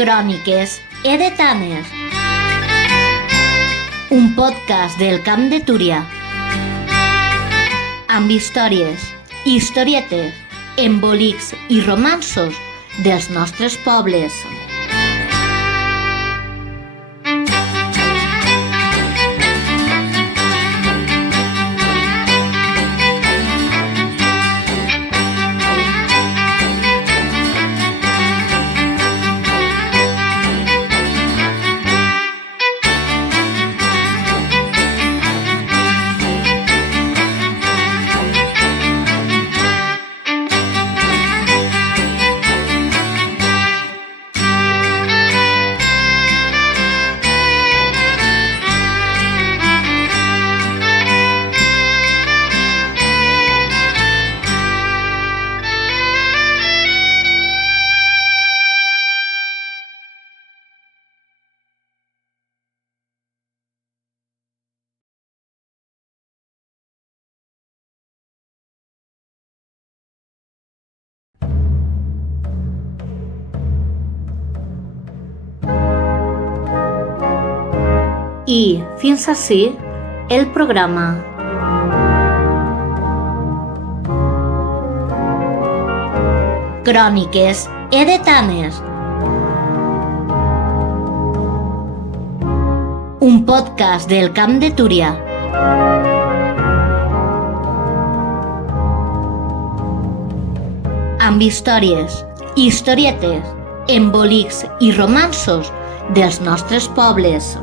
Cròniques Edetanes, un podcast del Camp de Túria, amb històries, historietes, embolics i romanços dels nostres pobles. I fins ací el programa. Cròniques Edetanes, un podcast del Camp de Túria. Amb històries, historietes, embolics i romanços dels nostres pobles.